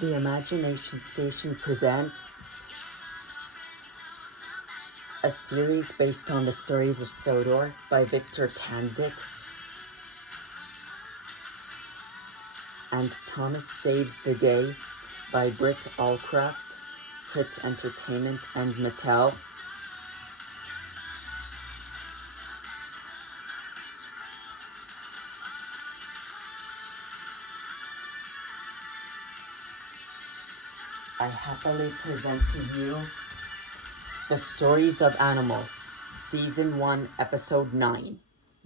The Imagination Station presents a series based on the stories of Sodor by Victor Tanzik and Thomas Saves the Day by Britt Allcraft, Hit Entertainment and Mattel. I happily present to you The Stories of Animals, Season 1, Episode 9,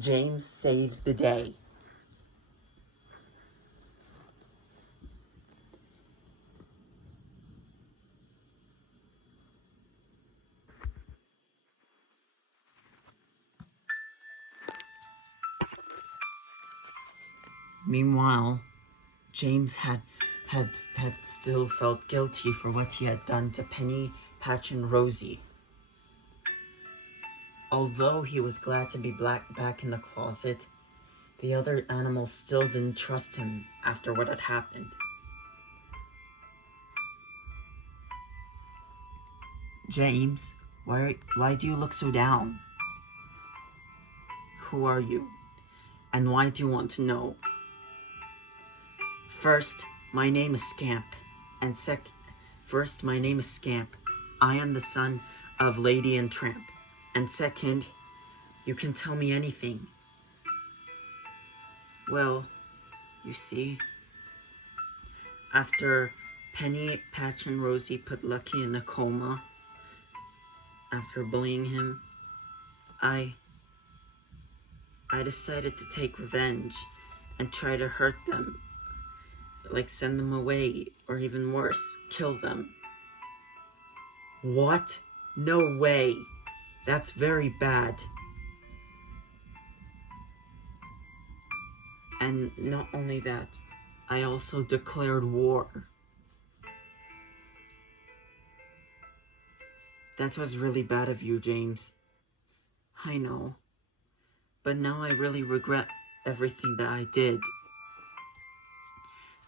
James Saves the Day. Meanwhile, James had still felt guilty for what he had done to Penny, Patch, and Rosie. Although he was glad to be back in the closet, the other animals still didn't trust him after what had happened. James, why do you look so down? Who are you? And why do you want to know? First, my name is Scamp. My name is Scamp. I am the son of Lady and Tramp. And second, you can tell me anything. Well, you see, after Penny, Patch, and Rosie put Lucky in a coma, after bullying him, I decided to take revenge and try to hurt them. Like send them away, or even worse, kill them. What? No way. That's very bad. And not only that, I also declared war. That was really bad of you, James. I know. But now I really regret everything that I did.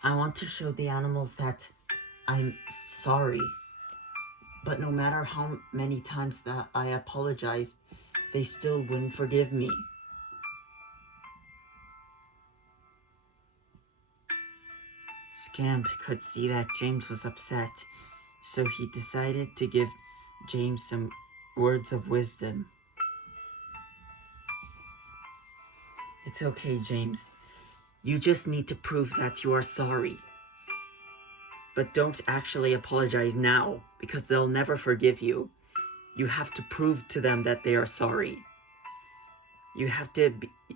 I want to show the animals that I'm sorry. But no matter how many times that I apologized, they still wouldn't forgive me. Scamp could see that James was upset, so he decided to give James some words of wisdom. It's okay, James. You just need to prove that you are sorry. But don't actually apologize now, because they'll never forgive you. You have to prove to them that they are sorry.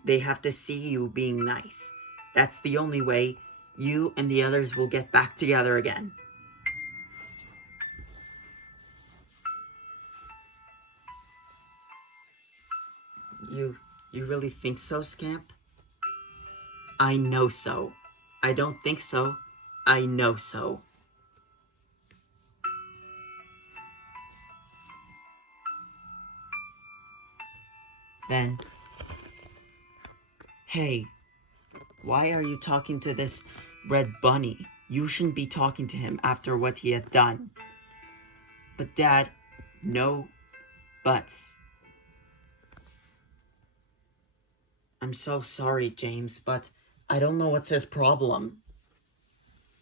They have to see you being nice. That's the only way you and the others will get back together again. You really think so, Scamp? I know so. I don't think so. I know so. Then, hey, why are you talking to this red bunny? You shouldn't be talking to him after what he had done. But Dad, no buts. I'm so sorry, James, but I don't know what's his problem.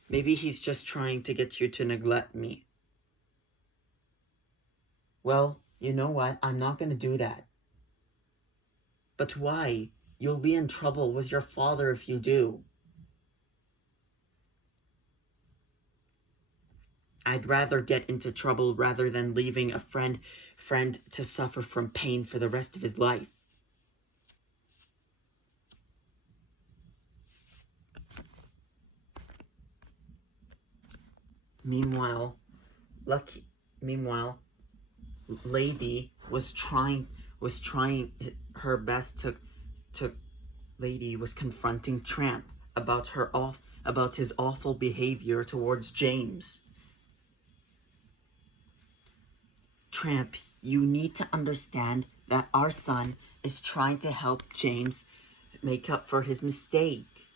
Maybe he's just trying to get you to neglect me. Well, you know what? I'm not gonna do that. But why? You'll be in trouble with your father if you do. I'd rather get into trouble rather than leaving a friend to suffer from pain for the rest of his life. Meanwhile, Lady was trying her best to Lady was confronting Tramp about his awful behavior towards James. Tramp, you need to understand that our son is trying to help James make up for his mistake.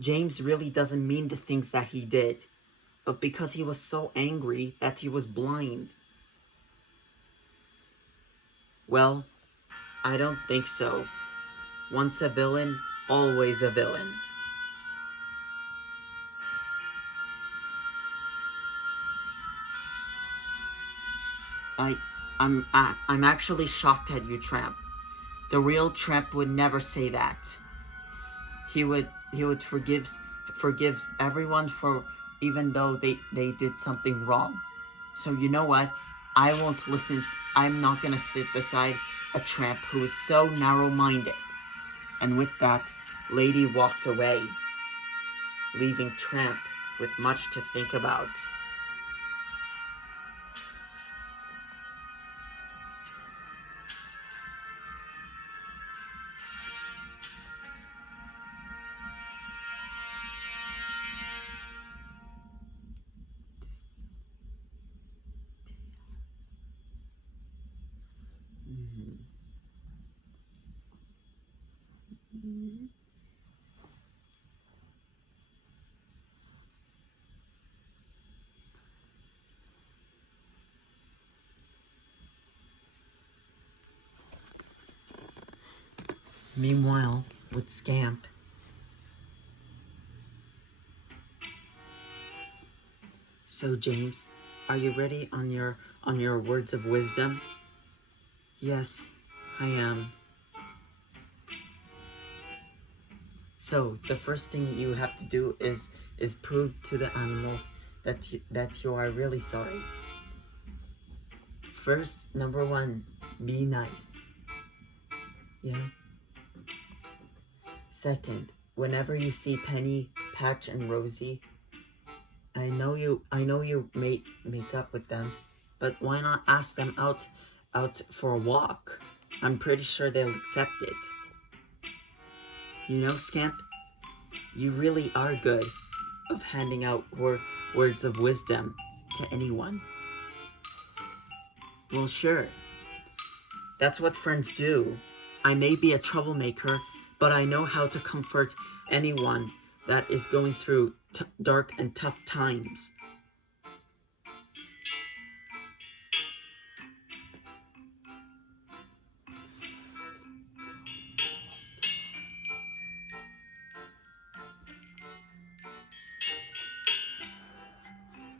James really doesn't mean the things that he did. but because he was so angry that he was blind. Well, I don't think so. Once a villain, always a villain. I'm actually shocked at you, Tramp. The real Tramp would never say that. He would forgives everyone for even though they did something wrong. So you know what? I won't listen. I'm not gonna sit beside a tramp who is so narrow-minded. And with that, Lady walked away, leaving Tramp with much to think about. Meanwhile, with Scamp, so James, are you ready on your words of wisdom? Yes, I am. So the first thing you have to do is prove to the animals that you are really sorry. First, number one, be nice. Yeah. Second, whenever you see Penny, Patch, and Rosie, I know you make up with them, but why not ask them out for a walk? I'm pretty sure they'll accept it. You know, Scamp, you really are good of handing out words of wisdom to anyone. Well, sure. That's what friends do. I may be a troublemaker, but I know how to comfort anyone that is going through dark and tough times.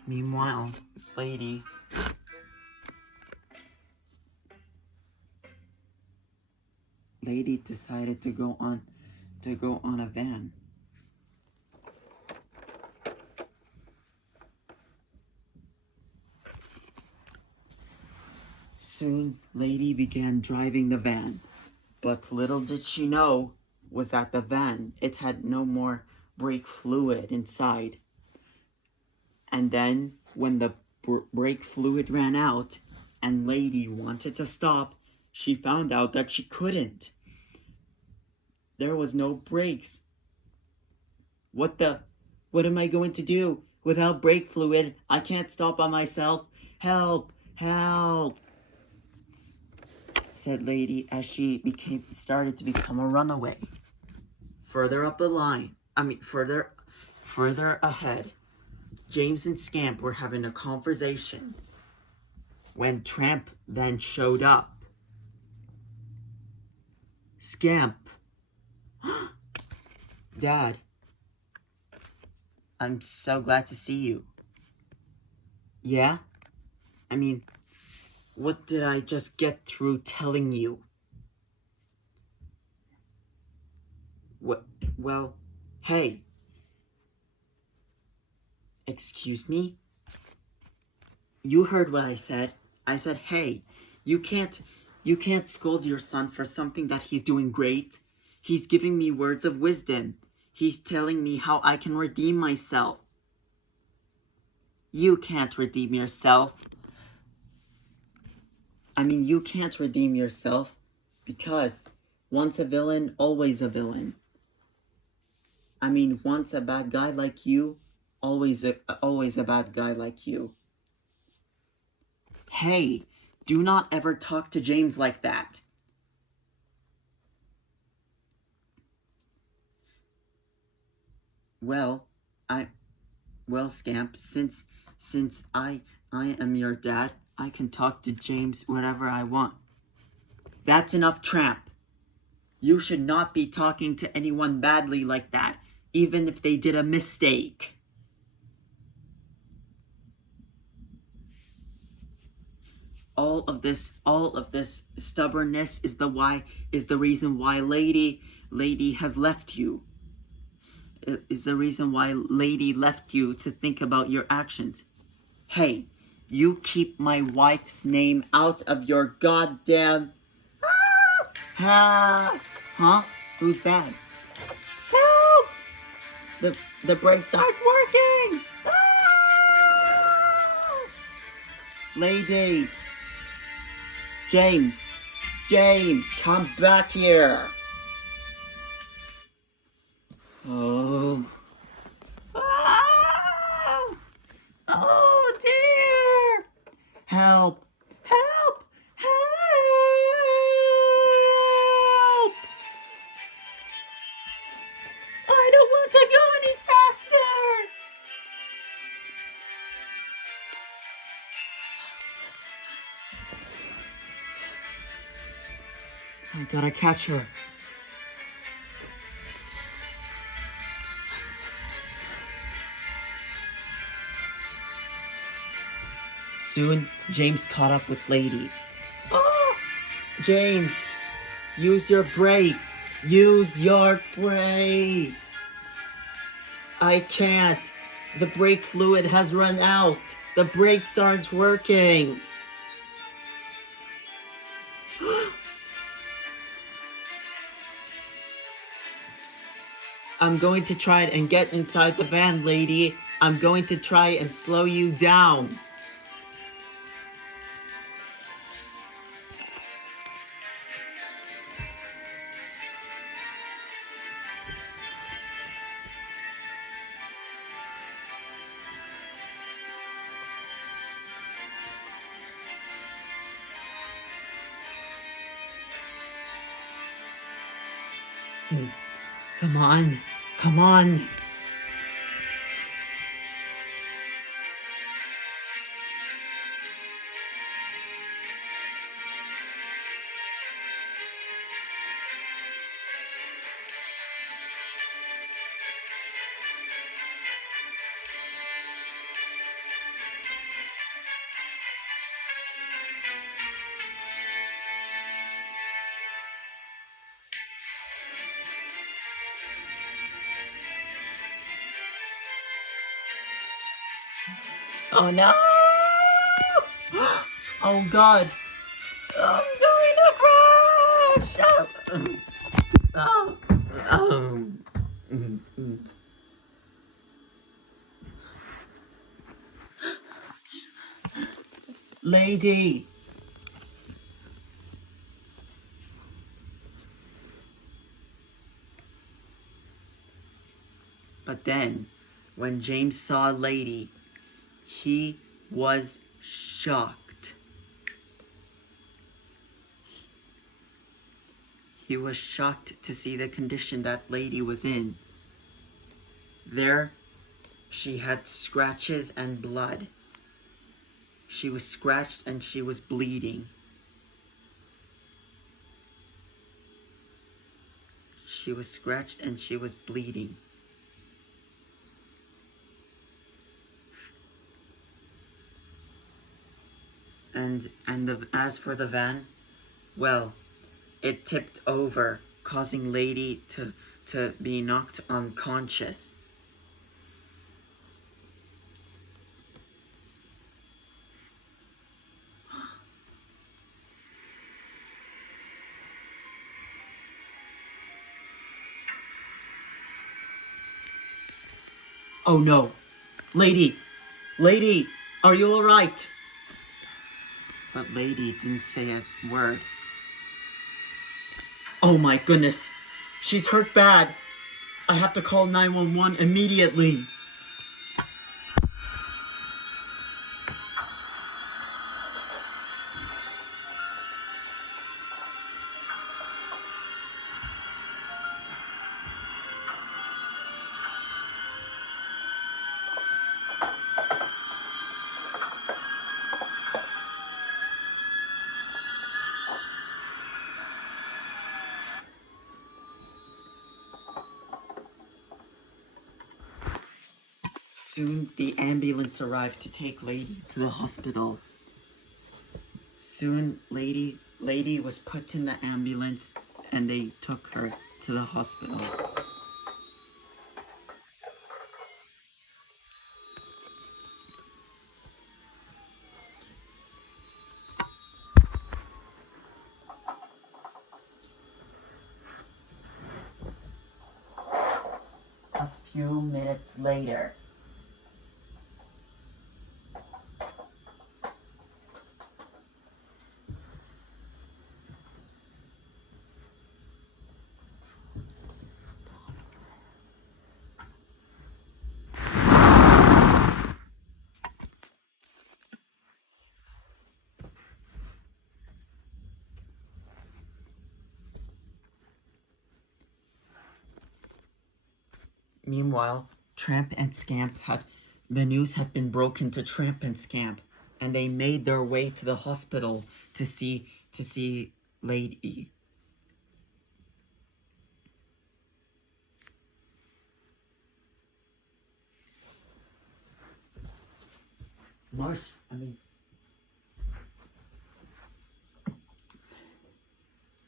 Meanwhile, Lady decided to go on a van. Soon, Lady began driving the van, but little did she know was that the van, it had no more brake fluid inside. And then, when the brake fluid ran out, and Lady wanted to stop, she found out that she couldn't. There was no brakes. What am I going to do? Without brake fluid, I can't stop by myself. Help! Help! Said Lady as she started to become a runaway. Further ahead, James and Scamp were having a conversation when Tramp then showed up. Scamp. Dad. I'm so glad to see you. Yeah? I mean, what did I just get through telling you? What? Well, hey. Excuse me? You heard what I said. I said, hey, you can't scold your son for something that he's doing great. He's giving me words of wisdom. He's telling me how I can redeem myself. You can't redeem yourself. I mean, you can't redeem yourself because once a villain, always a villain. I mean, once a bad guy like you, always a bad guy like you. Hey, do not ever talk to James like that. Well, Well, Scamp, since I am your dad, I can talk to James whatever I want. That's enough, Tramp. You should not be talking to anyone badly like that, even if they did a mistake. All of this stubbornness is the reason why Lady has left you. Is the reason why Lady left you to think about your actions. Hey, you keep my wife's name out of your goddamn... Huh? Who's that? Help! The brakes aren't working! Lady! James, come back here! Oh. Oh dear! Help! Help! Help! I don't want to go any faster! I gotta catch her. Soon, James caught up with Lady. Oh! James, use your brakes! Use your brakes! I can't! The brake fluid has run out! The brakes aren't working! I'm going to try and get inside the van, Lady. I'm going to try and slow you down. Come on. Come on. Oh no! Oh God! I'm going to crash! Oh. Lady! But then, when James saw Lady, he was shocked. He was shocked to see the condition that Lady was in. There, she had scratches and blood. She was scratched and she was bleeding. She was scratched and she was bleeding. As for the van, well, it tipped over, causing Lady to be knocked unconscious. Oh no! Lady! Lady! Are you alright? But Lady didn't say a word. Oh my goodness! She's hurt bad! I have to call 911 immediately! Soon the ambulance arrived to take Lady to the hospital. Soon Lady was put in the ambulance and they took her to the hospital. A few minutes later, meanwhile, Tramp and Scamp the news had been broken to Tramp and Scamp, and they made their way to the hospital to see Lady.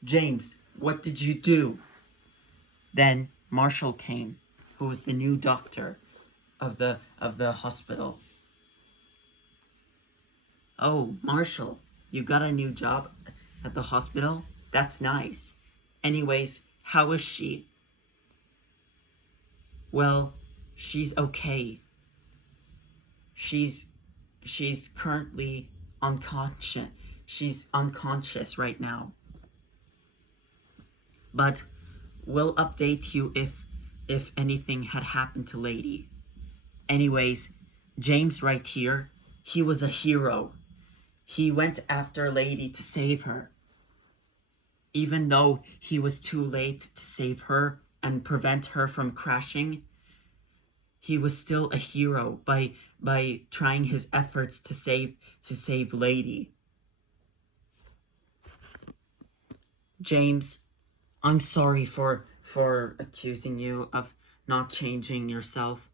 James, what did you do? Then Marshall came, who was the new doctor of the hospital. Oh, Marshall, you got a new job at the hospital? That's nice. Anyways, how is she? Well, she's okay. She's currently unconscious. She's unconscious right now. But we'll update you if anything had happened to Lady. Anyways, James right here, he was a hero. He went after Lady to save her. Even though he was too late to save her and prevent her from crashing, he was still a hero by trying his efforts to save Lady. James, I'm sorry for accusing you of not changing yourself.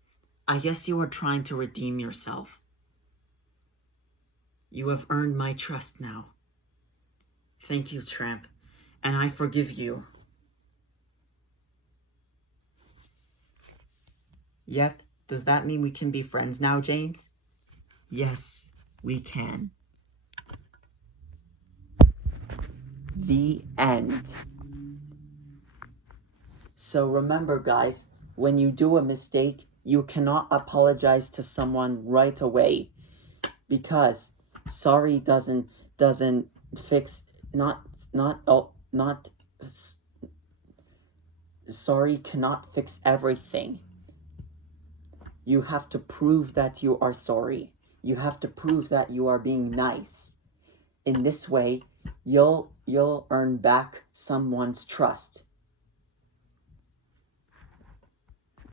I guess you are trying to redeem yourself. You have earned my trust now. Thank you, Tramp, and I forgive you. Yep, does that mean we can be friends now, James? Yes, we can. The end. So remember, guys, when you do a mistake, you cannot apologize to someone right away, because sorry doesn't fix sorry cannot fix everything. You have to prove that you are sorry. You have to prove that you are being nice. In this way, you'll earn back someone's trust.